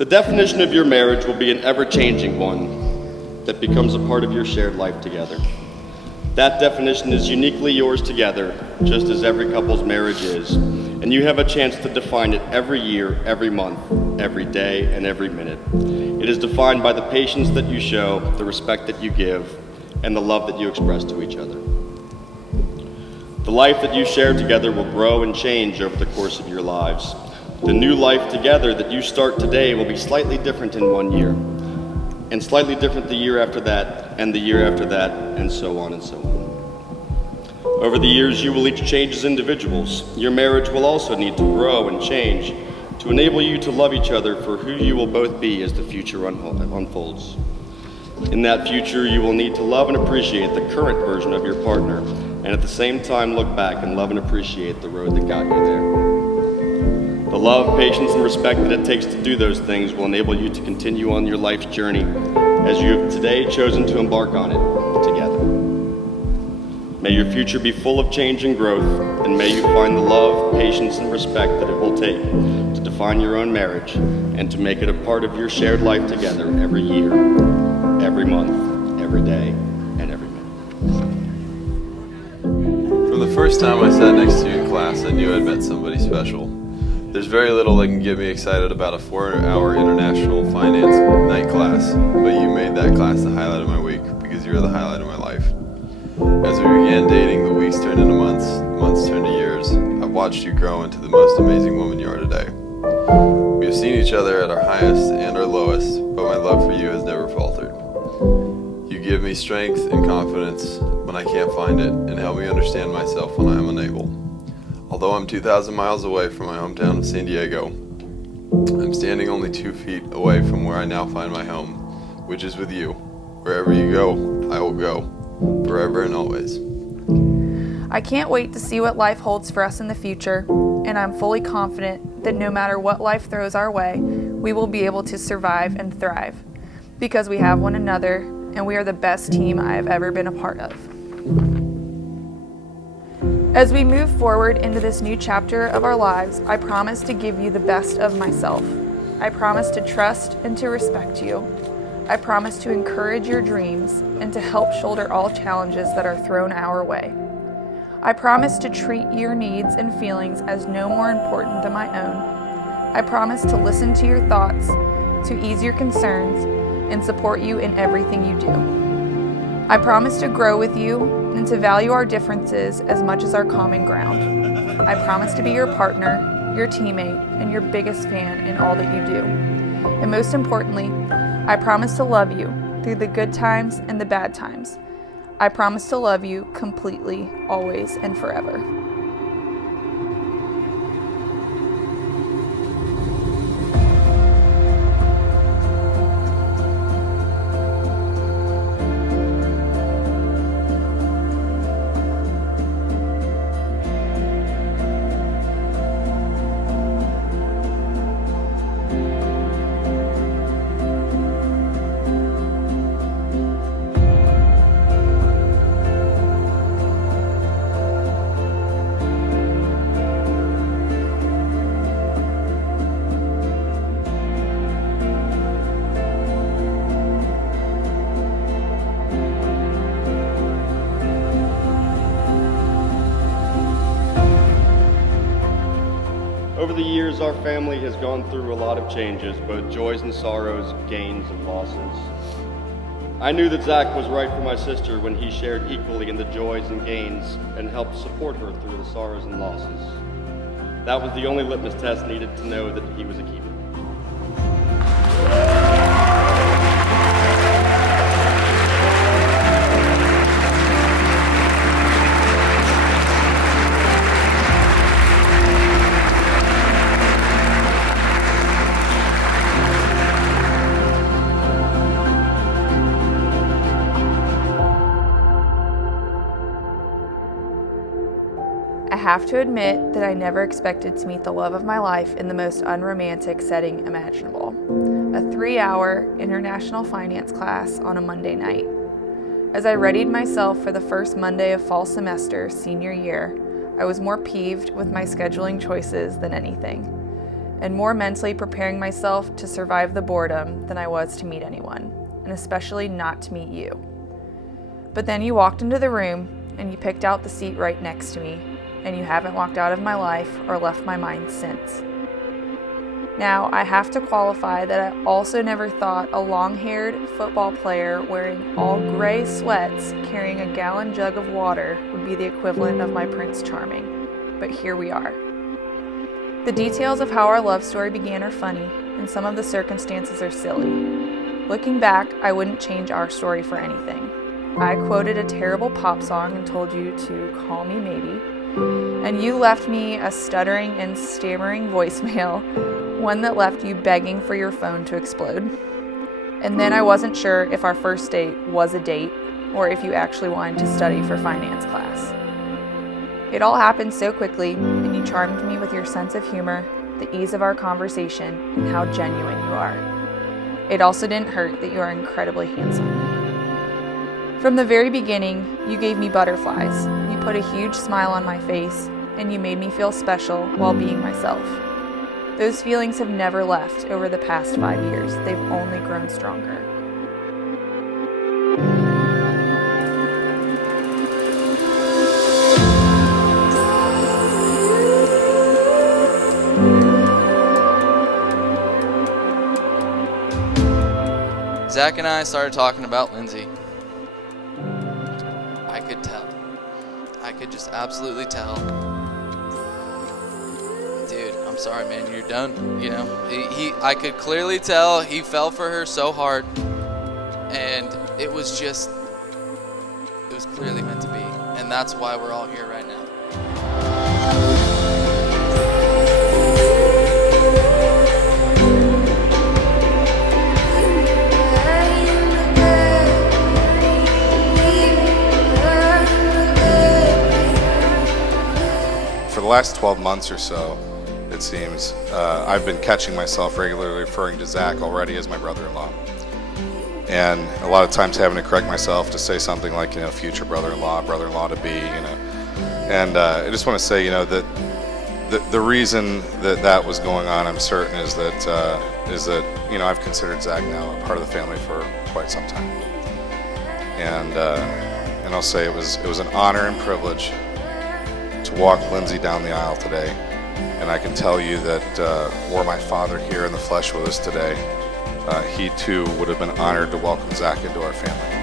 The definition of your marriage will be an ever-changing one that becomes a part of your shared life together. That definition is uniquely yours together, just as every couple's marriage is, and you have a chance to define it every year, every month, every day, and every minute. It is defined by the patience that you show, the respect that you give, and the love that you express to each other. The life that you share together will grow and change over the course of your lives. The new life together that you start today will be slightly different in 1 year, and slightly different the year after that, and the year after that, and so on and so on. Over the years, you will each change as individuals. Your marriage will also need to grow and change to enable you to love each other for who you will both be as the future unfolds. In that future, you will need to love and appreciate the current version of your partner, and at the same time look back and love and appreciate the road that got you there. The love, patience, and respect that it takes to do those things will enable you to continue on your life's journey as you have today chosen to embark on it together. May your future be full of change and growth, and may you find the love, patience, and respect that it will take to define your own marriage and to make it a part of your shared life together every year, every month, every day, and every minute. From the first time I sat next to you in class, I knew I'd met somebody special. There's very little that can get me excited about a 4-hour international finance night class, but you made that class the highlight of my week because you were the highlight of my life. As we began dating, the weeks turned into months, months turned to years. I've watched you grow into the most amazing woman you are today. We have seen each other at our highest and our lowest, but my love for you has never faltered. You give me strength and confidence when I can't find it, and help me understand myself when I am unable. Although I'm 2,000 miles away from my hometown of San Diego, I'm standing only 2 feet away from where I now find my home, which is with you. Wherever you go, I will go, forever and always. I can't wait to see what life holds for us in the future, and I'm fully confident that no matter what life throws our way, we will be able to survive and thrive, because we have one another, and we are the best team I have ever been a part of. As we move forward into this new chapter of our lives, I promise to give you the best of myself. I promise to trust and to respect you. I promise to encourage your dreams and to help shoulder all challenges that are thrown our way. I promise to treat your needs and feelings as no more important than my own. I promise to listen to your thoughts, to ease your concerns, and support you in everything you do. I promise to grow with you and to value our differences as much as our common ground. I promise to be your partner, your teammate, and your biggest fan in all that you do. And most importantly, I promise to love you through the good times and the bad times. I promise to love you completely, always, and forever. Over the years, our family has gone through a lot of changes, both joys and sorrows, gains and losses. I knew that Zach was right for my sister when he shared equally in the joys and gains and helped support her through the sorrows and losses. That was the only litmus test needed to know that he was a keeper. I have to admit that I never expected to meet the love of my life in the most unromantic setting imaginable. A 3-hour international finance class on a Monday night. As I readied myself for the first Monday of fall semester, senior year, I was more peeved with my scheduling choices than anything. and more mentally preparing myself to survive the boredom than I was to meet anyone, and especially not to meet you. But then you walked into the room and you picked out the seat right next to me, and you haven't walked out of my life or left my mind since. Now, I have to qualify that I also never thought a long-haired football player wearing all gray sweats carrying a gallon jug of water would be the equivalent of my Prince Charming, but here we are. The details of how our love story began are funny, and some of the circumstances are silly. Looking back, I wouldn't change our story for anything. I quoted a terrible pop song and told you to call me maybe, and you left me a stuttering and stammering voicemail, one that left you begging for your phone to explode. And then I wasn't sure if our first date was a date or if you actually wanted to study for finance class. It all happened so quickly, and you charmed me with your sense of humor, the ease of our conversation, and how genuine you are. It also didn't hurt that you are incredibly handsome. From the very beginning, you gave me butterflies, you put a huge smile on my face, and you made me feel special while being myself. Those feelings have never left over the past 5 years. They've only grown stronger. Zach and I started talking about Lindsay. I could tell. I could just absolutely tell. Dude, I'm sorry, man. You're done. You know, I could clearly tell he fell for her so hard, and it was clearly meant to be, and that's why we're all here right now. For the last 12 months or so, it seems, I've been catching myself regularly referring to Zach already as my brother-in-law. And a lot of times having to correct myself to say something like, you know, future brother-in-law, brother-in-law to be, you know. And I just want to say, you know, that the reason that was going on, I'm certain, is that, you know, I've considered Zach now a part of the family for quite some time. And I'll say it was an honor and privilege to walk Lindsay down the aisle today, and I can tell you that were my father here in the flesh with us today, he too would have been honored to welcome Zach into our family.